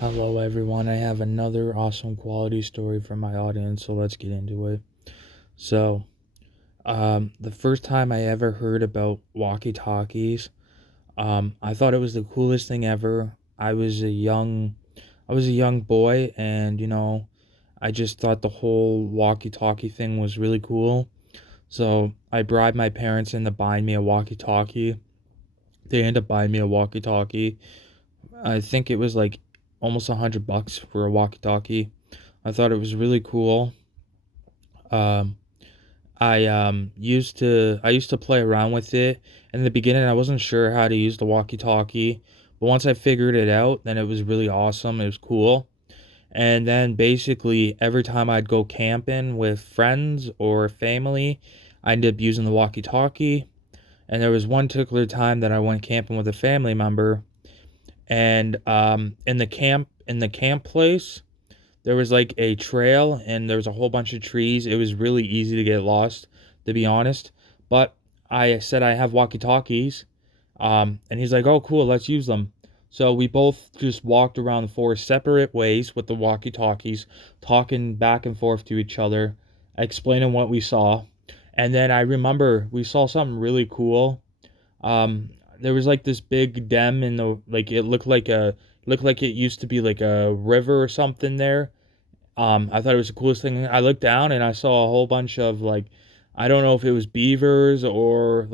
Hello, everyone. I have another awesome quality story for my audience, so let's get into it. So, the first time I ever heard about walkie-talkies, I thought it was the coolest thing ever. I was a young boy, and I just thought the whole walkie-talkie thing was really cool. So I bribed my parents into buying me a walkie-talkie. They ended up buying me a walkie-talkie. I think it was like almost $100 for a walkie-talkie. I thought it was really cool. Um, I used to play around with it. In the beginning, I wasn't sure how to use the walkie-talkie, but once I figured it out, then it was really awesome. It was cool. And then basically every time I'd go camping with friends or family, I ended up using the walkie-talkie. And there was one particular time that I went camping with a family member, and in the camp place, there was like a trail and there was a whole bunch of trees. It was really easy to get lost, to be honest. But I said I have walkie-talkies, and he's like, "Oh, cool, let's use them." So we both just walked around the forest separate ways with the walkie-talkies, talking back and forth to each other, explaining what we saw. And then I remember we saw something really cool. There was like this big dam in the, like, it looked like it used to be like a river or something there. I thought it was the coolest thing. I looked down and I saw a whole bunch of, like, I don't know if it was beavers or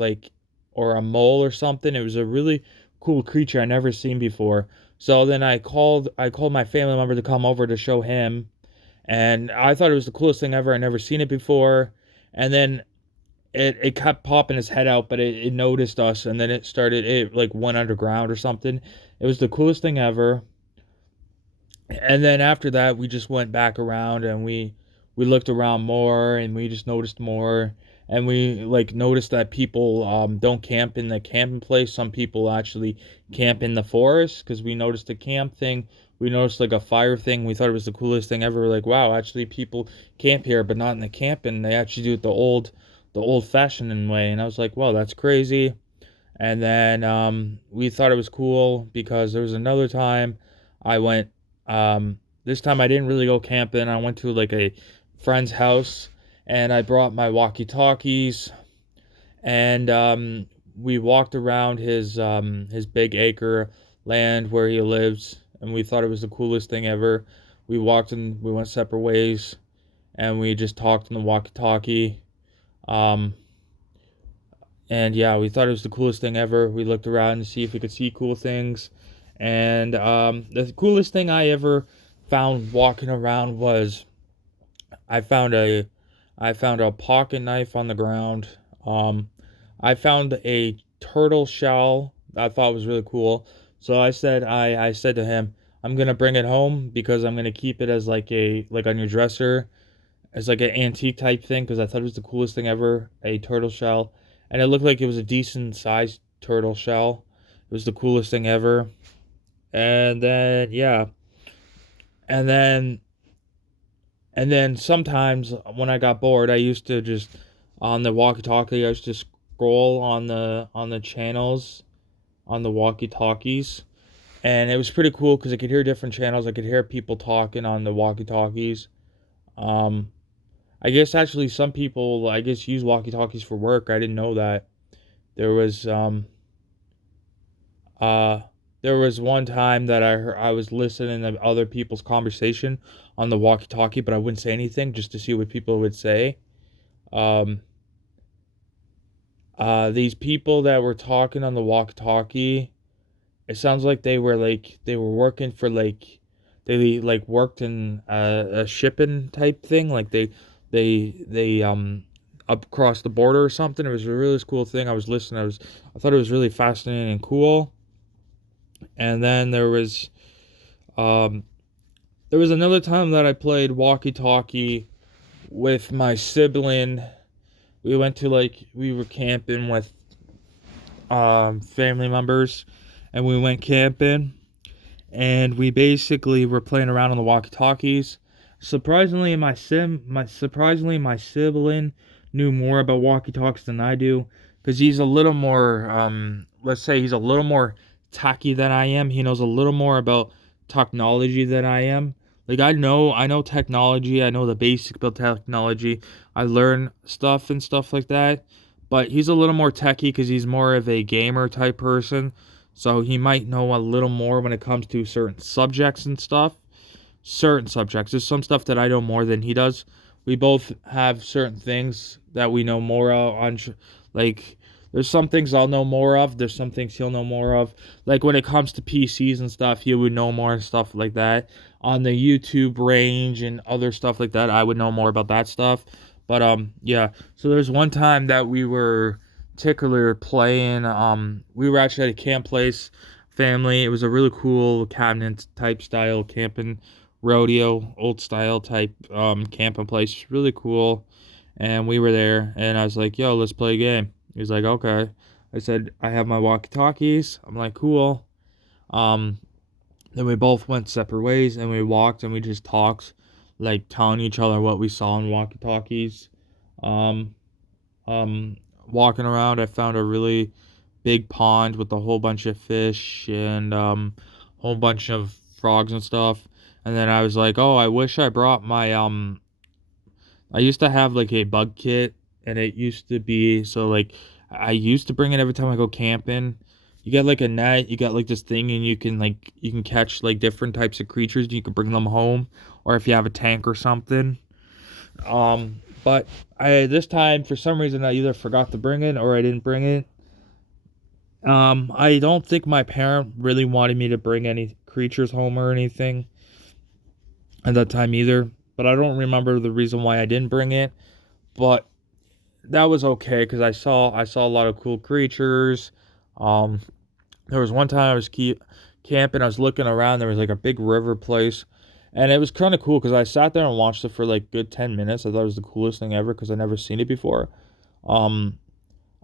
a mole or something. It was a really cool creature I never seen before. So then I called my family member to come over to show him, and I thought it was the coolest thing ever. I never seen it before. And then it kept popping its head out, but it noticed us, and then it like went underground or something. It was the coolest thing ever. And then after that, we just went back around, and we looked around more, and we just noticed more. And we like noticed that people don't camp in the camping place. Some people actually camp in the forest, because we noticed a camp thing. We noticed like a fire thing. We thought it was the coolest thing ever. Like, wow, actually people camp here, but not in the camp, and they actually do it the old fashioned way. And I was like, wow, that's crazy. And then we thought it was cool because there was another time I went. This time I didn't really go camping. I went to like a friend's house, and I brought my walkie-talkies, and we walked around his big acre land where he lives, and we thought it was the coolest thing ever. We went separate ways, and we just talked on the walkie-talkie. Um, and yeah, we thought it was the coolest thing ever. We looked around to see if we could see cool things. And the coolest thing I ever found walking around was I found a I found a pocket knife on the ground. Um, I found a turtle shell that I thought was really cool. So I said to him, I'm gonna bring it home because I'm gonna keep it as like on your dresser, as like an antique type thing, because I thought it was the coolest thing ever, a turtle shell. And it looked like it was a decent sized turtle shell. It was the coolest thing ever. And then yeah, and then and then sometimes when I got bored, I used to just, on the walkie-talkie, I used to scroll on the channels on the walkie-talkies, and it was pretty cool because I could hear different channels. I could hear people talking on the walkie-talkies. Um, I guess actually some people, I guess, use walkie-talkies for work. I didn't know that. There was uh there was one time that I was listening to other people's conversation on the walkie-talkie, but I wouldn't say anything just to see what people would say. Um these people that were talking on the walkie-talkie, it sounds like they were working for, like, they like worked in a shipping type thing, like they up across the border or something. It was a really cool thing. I was listening. I thought it was really fascinating and cool. And then um there was another time that I played walkie-talkie with my sibling. We were camping with family members, and we went camping, and we basically were playing around on the walkie-talkies. Surprisingly, my sibling knew more about walkie-talkies than I do, because he's a little more, let's say he's a little more tacky than I am. He knows a little more about technology than I am. Like I know technology, I know the basics about technology. I learn stuff and stuff like that. But he's a little more techie because he's more of a gamer type person. So he might know a little more when it comes to certain subjects and stuff. Certain subjects. There's some stuff that I know more than he does. We both have certain things that we know more on. Like, there's some things I'll know more of. There's some things he'll know more of. Like, when it comes to PCs and stuff, he would know more and stuff like that. On the YouTube range and other stuff like that, I would know more about that stuff. But, yeah. So there's one time that we were particular playing. We were actually at a camp place family. It was a really cool cabinet type style camping rodeo, old style type camping place. Really cool. And we were there, and I was like, yo, let's play a game. He was like, okay. I said, I have my walkie-talkies. I'm like, cool. Um, then we both went separate ways, and we walked, and we just talked, like telling each other what we saw in walkie-talkies. Um, Walking around, I found a really big pond with a whole bunch of fish and whole bunch of frogs and stuff. And then I was like, "Oh, I wish I brought my I used to have like a bug kit, and it used to be so like I used to bring it every time I go camping. You get like a net, you got like this thing, and you can catch like different types of creatures. You can bring them home, or if you have a tank or something. But I this time for some reason I either forgot to bring it or I didn't bring it. I don't think my parent really wanted me to bring any creatures home or anything at that time either. But I don't remember the reason why I didn't bring it. But that was okay because I saw a lot of cool creatures. Um, there was one time I was camping. I was looking around. There was like a big river place, and it was kind of cool because I sat there and watched it for like good 10 minutes. I thought it was the coolest thing ever because I never seen it before. Um,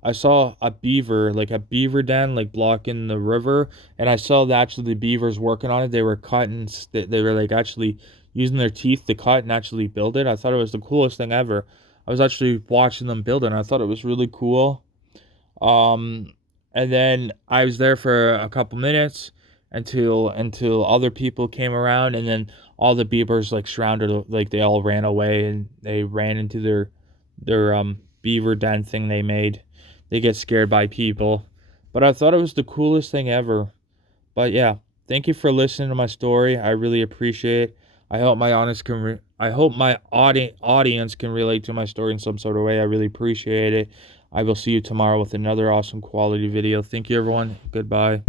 I saw a beaver, like a beaver den, like blocking the river, and I saw that actually the beavers working on it. They were cutting, they were like actually using their teeth to cut and actually build it. I thought it was the coolest thing ever. I was actually watching them build it, and I thought it was really cool. Um, and then I was there for a couple minutes until other people came around, and then all the beavers like surrounded, like they all ran away and they ran into their beaver den thing they made. They get scared by people, but I thought it was the coolest thing ever. But yeah, thank you for listening to my story. I really appreciate it. I hope my audience can relate to my story in some sort of way. I really appreciate it. I will see you tomorrow with another awesome quality video. Thank you, everyone. Goodbye.